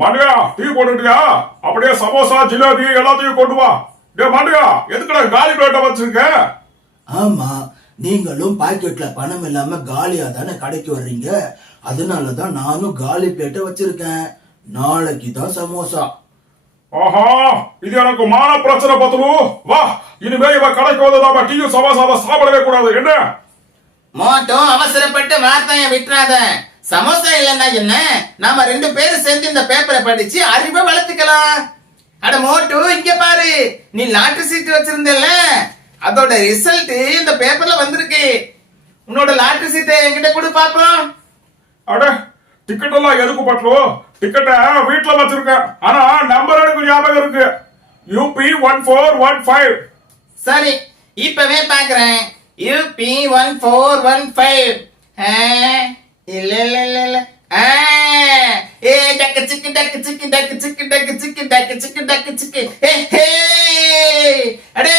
Mandya tea போட்டுட்டியா? அப்படியே சமோசா ஜிலேபி எல்லாத்தையும் கொண்டு வா. டே மாண்டியா, எதுக்குடா காலி பிளேட்டை வச்சிருக்க? ஆமா, நீங்களும் பாக்கெட்ல பணம் இல்லாம காலியா தானே கடைக்கு வர்றீங்க. அதனாலதான் நானும் காலி பிளேட்டை வச்சிருக்கேன். நாளைக்கு தான் சமோசா. ஆஹா, இது எனக்கு மான பிரச்சனை பத்துலு. வா, இனிமே இவ கடைக்கு வந்ததாம டீயும் சமோசாவை சாப்பிடவே கூடாது. என்ன மோட்டும் அவசரப்பட்டு வார்த்தைய விட்டுறாத. சமோசா இல்லைன்னா என்ன, நாம 2 பேரும் சேர்ந்து இந்த பேப்பரை படிச்சு அறிவை வளர்த்துக்கலாம். அட மோட்டு, இங்க பாரு, நீ லாட்டரி சீட் வச்சிருந்தல, அதோட ரிசல்ட் இந்த பேப்பர்ல வந்திருக்கு. உன்னோட லாட்டரி சீட்டை என்கிட்ட கொடு பாப்போம். அட, டிக்கெட் எல்லாம் எதுக்கு பட்டலு? டிக்கெட்டை வீட்டுல வச்சிருக்கேன். ஆனா நம்பர் எனக்கு ஞாபகம் இருக்கு. யூபி 1415. சரி, இப்பவே பாக்குறேன். யூபி 1415. இல்ல இல்ல இல்ல இல்ல. ஏ டக்கு சிக்கு டக்கு சிக்கு டக்கு சிக்கு டக்கு சிக்கு டக்கு சிக்கு டக்கு சிக்கு. அடே